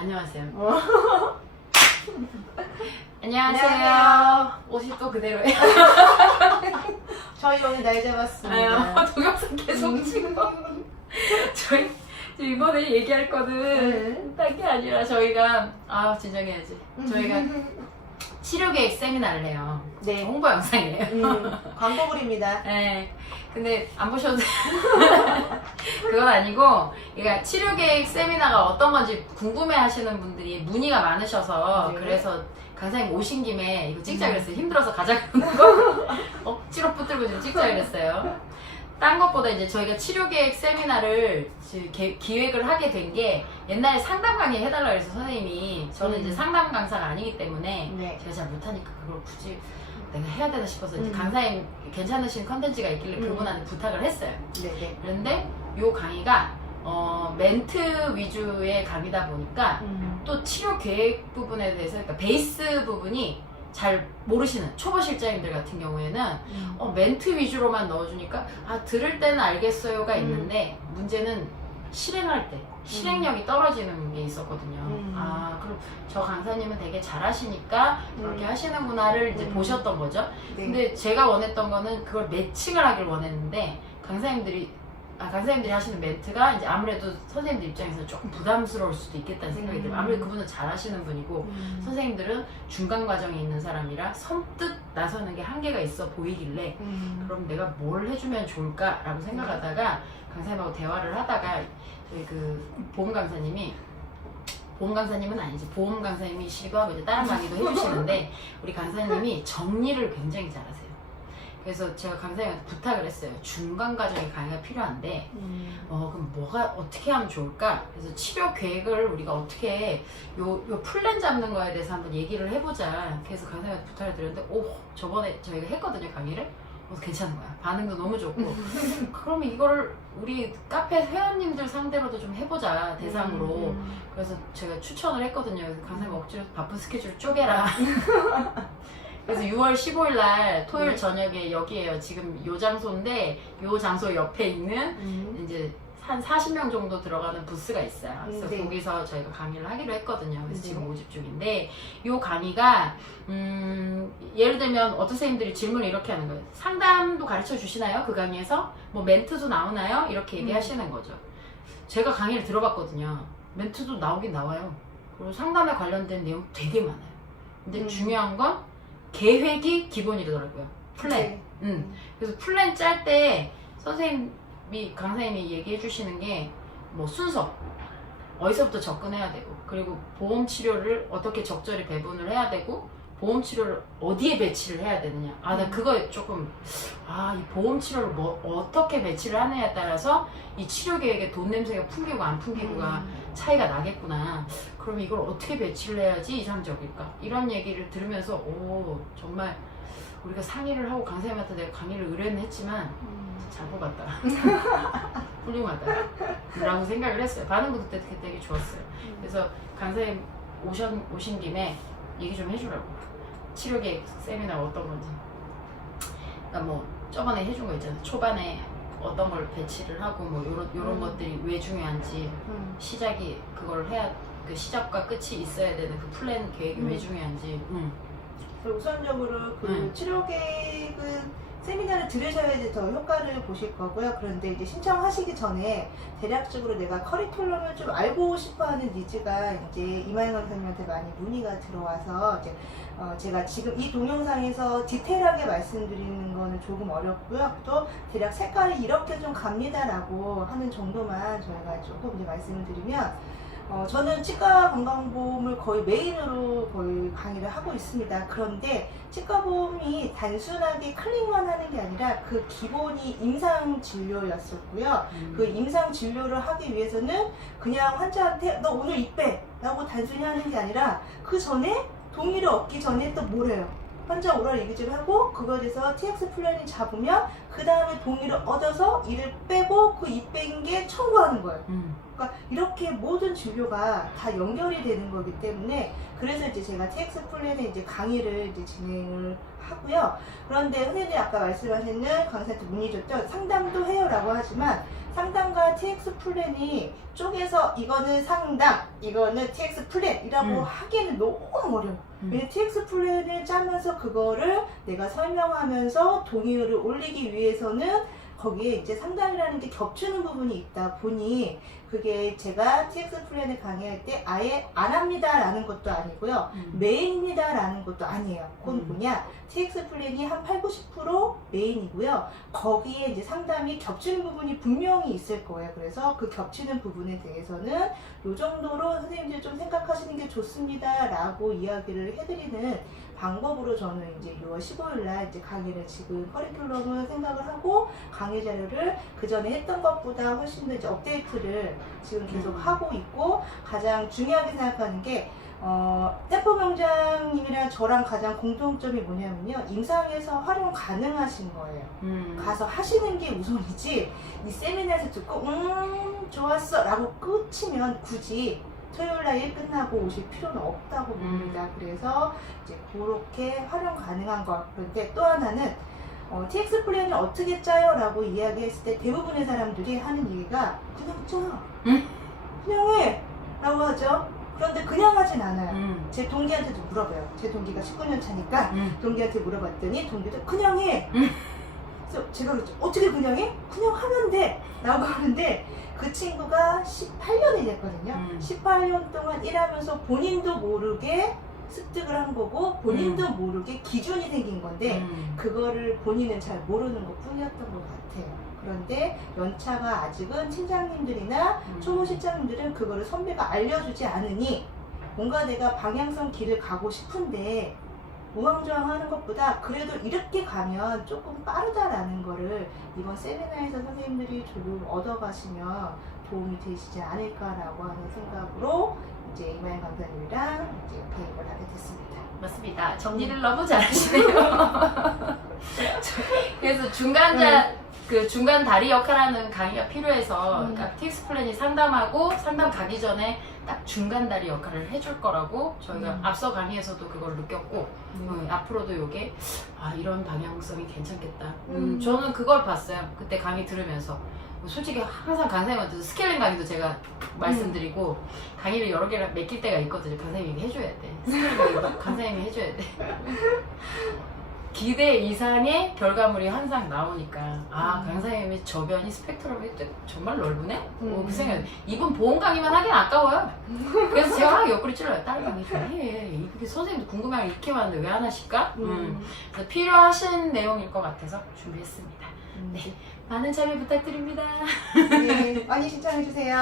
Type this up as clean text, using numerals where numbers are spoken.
안녕하세요. 안녕하세요. 옷이 또 그대로예요. 저희 오늘 날 잡았습니다. 동영상 계속 찍어. 저희 이번에 얘기할 거는 딴 게 아니라 저희가 진정해야지. 저희가 치료계획 세미나를 해요. 네. 홍보 영상이에요. 광고글입니다. 네. 근데 안 보셔도 돼요. 그건 아니고, 그러니까 치료계획 세미나가 어떤 건지 궁금해 하시는 분들이 문의가 많으셔서, 네. 그래서 강사님 오신 김에 이거 찍자 그랬어요. 힘들어서 가자 그러는 거 억지로 붙들고 좀 찍자 그랬어요. 딴 것보다 이제 저희가 치료계획 세미나를 기획을 하게 된 게 옛날에 상담 강의 해달라고 해서 선생님이 저는 이제 상담 강사가 아니기 때문에 네. 제가 잘 못하니까 그걸 굳이 내가 해야 되나 싶어서 이제 강사님 괜찮으신 컨텐츠가 있길래 그분한테 부탁을 했어요. 네네. 그런데 요 강의가 멘트 위주의 강의다 보니까 또 치료 계획 부분에 대해서 그러니까 베이스 부분이 잘 모르시는 초보 실장님들 같은 경우에는 멘트 위주로만 넣어주니까 들을 때는 알겠어요가 있는데 문제는 실행할 때 실행력이 떨어지는 게 있었거든요. 그럼 저 강사님은 되게 잘하시니까 그렇게 하시는구나를 이제 보셨던 거죠. 네. 근데 제가 원했던 거는 그걸 매칭을 하길 원했는데 강사님들이 하시는 멘트가 이제 아무래도 선생님들 입장에서 조금 부담스러울 수도 있겠다는 생각이 들어요. 아무래도 그분은 잘하시는 분이고 선생님들은 중간 과정에 있는 사람이라 선뜻 나서는 게 한계가 있어 보이길래 그럼 내가 뭘 해주면 좋을까라고 생각하다가 강사님하고 대화를 하다가 저희 보험 강사님은 아니지 보험 강사님이시기도 하고 이제 다른 강의도 해주시는데 우리 강사님이 정리를 굉장히 잘하세요. 그래서 제가 강사님한테 부탁을 했어요. 중간 과정에 강의가 필요한데 그럼 어떻게 하면 좋을까? 그래서 치료 계획을 우리가 어떻게 요 플랜 잡는 거에 대해서 한번 얘기를 해보자. 그래서 강사님한테 부탁을 드렸는데 저번에 저희가 했거든요 강의를. 그래서 괜찮은 거야. 반응도 너무 좋고 그러면 이거를 우리 카페 회원님들 상대로도 좀 해보자 대상으로. 그래서 제가 추천을 했거든요. 그래서 강사님 억지로 바쁜 스케줄 쪼개라. 그래서 6월 15일 날 토요일 저녁에 여기에요. 지금 요 장소인데 요 장소 옆에 있는 이제 한 40명 정도 들어가는 부스가 있어요. 그래서 네. 거기서 저희가 강의를 하기로 했거든요. 그래서 지금 모집 중인데 요 강의가 예를 들면 어떤 선생님들이 질문을 이렇게 하는 거예요. 상담도 가르쳐 주시나요? 그 강의에서? 뭐 멘트도 나오나요? 이렇게 얘기하시는 거죠. 제가 강의를 들어봤거든요. 멘트도 나오긴 나와요. 그리고 상담에 관련된 내용 되게 많아요. 근데 중요한 건 계획이 기본이더라고요. 플랜. 네. 그래서 플랜 짤 때 강사님이 얘기해 주시는 게 뭐 순서, 어디서부터 접근해야 되고, 그리고 보험 치료를 어떻게 적절히 배분을 해야 되고, 보험 치료를 어디에 배치를 해야 되느냐. 나 그거 조금, 이 보험 치료를 어떻게 배치를 하느냐에 따라서 이 치료 계획에 돈 냄새가 풍기고 안 풍기고가 차이가 나겠구나. 그럼 이걸 어떻게 배치를 해야지 이상적일까? 이런 얘기를 들으면서, 정말 우리가 상의를 하고 강사님한테 내가 강의를 의뢰는 했지만, 잘 뽑았다. 훌륭하다. 라고 생각을 했어요. 반응도 그때 되게 좋았어요. 그래서 강사님 오신 김에 얘기 좀 해주라고. 치료계획 세미나 어떤 건지. 그러니까 뭐 저번에 해준 거 있잖아요. 초반에 어떤 걸 배치를 하고 뭐 요런 것들이 왜 중요한지 시작이 그걸 해야 그 시작과 끝이 있어야 되는 그 플랜 계획이 왜 중요한지. 우선적으로 치료 계획은 세미나를 들으셔야지 더 효과를 보실 거고요. 그런데 이제 신청하시기 전에 대략적으로 내가 커리큘럼을 좀 알고 싶어하는 니즈가 이제 이마영 강사님한테 많이 문의가 들어와서 이제 제가 지금 이 동영상에서 디테일하게 말씀드리는 거는 조금 어렵고요. 또 대략 색깔이 이렇게 좀 갑니다라고 하는 정도만 저희가 조금 이제 말씀을 드리면 저는 치과 건강보험을 거의 메인으로 거의 강의를 하고 있습니다. 그런데 치과보험이 단순하게 클릭만 하는 게 아니라 그 기본이 임상진료였었고요. 그 임상진료를 하기 위해서는 그냥 환자한테 너 오늘 입 빼! 라고 단순히 하는 게 아니라 그 전에 동의를 얻기 전에 또 뭘 해요? 환자 오랄 얘기를 하고 그거에 대해서 TX 플랜이 잡으면 그 다음에 동의를 얻어서 이를 빼고 그 입 뺀 게 청구하는 거예요. 그러니까 이렇게 모든 진료가 다 연결이 되는 거기 때문에 그래서 이제 제가 TX 플랜에 이제 강의를 이제 진행을 하고요. 그런데 선생님이 아까 말씀하시는 강사한테 문의 줬던 상담도 해요라고 하지만 상담과 TX 플랜이 쪼개서 이거는 상담, 이거는 TX 플랜이라고 하기에는 너무 어려워. 왜냐면 TX 플랜을 짜면서 그거를 내가 설명하면서 동의어를 올리기 위해서는 거기에 이제 상담이라는 게 겹치는 부분이 있다 보니 그게 제가 TX 플랜을 강의할 때 아예 안 합니다 라는 것도 아니고요. 메인입니다 라는 것도 아니에요. 그건 뭐냐? TX 플랜이 한 8, 90% 메인이고요. 거기에 이제 상담이 겹치는 부분이 분명히 있을 거예요. 그래서 그 겹치는 부분에 대해서는 이 정도로 선생님들이 좀 생각하시는 게 좋습니다 라고 이야기를 해드리는 방법으로 저는 이제 6월 15일 날 이제 강의를 지금 커리큘럼을 생각을 하고 강의 자료를 그 전에 했던 것보다 훨씬 더 이제 업데이트를 지금 계속 하고 있고 가장 중요하게 생각하는 게 템포 명장님이랑 저랑 가장 공통점이 뭐냐면요. 임상에서 활용 가능하신 거예요. 가서 하시는 게 우선이지 이 세미나에서 듣고 좋았어 라고 끝이면 굳이 토요일날 일 끝나고 오실 필요는 없다고 봅니다. 그래서 이제 그렇게 활용 가능한 것. 그런데 또 하나는 TX 플랜을 어떻게 짜요? 라고 이야기했을 때 대부분의 사람들이 하는 얘기가 그냥 짜. 그냥 해. 라고 하죠. 그런데 그냥 하진 않아요. 제 동기한테도 물어봐요. 제 동기가 19년 차니까 동기한테 물어봤더니 동기도 그냥 해. 그래서 제가 그랬죠. 어떻게 그냥 해? 그냥 하면 돼. 라고 하는데 그 친구가 18년이 됐거든요. 18년 동안 일하면서 본인도 모르게 습득을 한 거고 본인도 모르게 기준이 생긴 건데 그거를 본인은 잘 모르는 것 뿐이었던 것 같아요. 그런데 연차가 아직은 팀장님들이나 초보 실장님들은 그거를 선배가 알려주지 않으니 뭔가 내가 방향성 길을 가고 싶은데 우왕좌왕 하는 것보다 그래도 이렇게 가면 조금 빠르다라는 거를 이번 세미나에서 선생님들이 조금 얻어가시면 도움이 되시지 않을까라고 하는 생각으로 이제 이마연 강사님이랑 이제 개입을 하게 됐습니다. 맞습니다. 정리를 너무 잘하시네요. 그래서 그 중간 다리 역할하는 강의가 필요해서 그러니까 TX 플랜이 상담하고 상담 가기 전에 딱 중간 다리 역할을 해줄 거라고 저희가 앞서 강의에서도 그걸 느꼈고 앞으로도 이게 이런 방향성이 괜찮겠다. 저는 그걸 봤어요. 그때 강의 들으면서 솔직히 항상 강사님한테도 스케일링 강의도 제가 말씀드리고 강의를 여러 개를 맡길 때가 있거든요. 강사님이 해줘야 돼. 스케일링 강의도 강사님이 해줘야 돼. 기대 이상의 결과물이 항상 나오니까 강사님의 저변이 스펙트럼이 정말 넓으네? 그 생각. 이분 보험 강의만 하긴 아까워요. 그래서 제가 옆구리 찔러요. 다른 강의 좀 해. 이렇게 선생님도 궁금해하고 이렇게 많은데 왜 안 하실까? 그래서 필요하신 내용일 것 같아서 준비했습니다. 네, 많은 참여 부탁드립니다. 네, 많이 신청해주세요.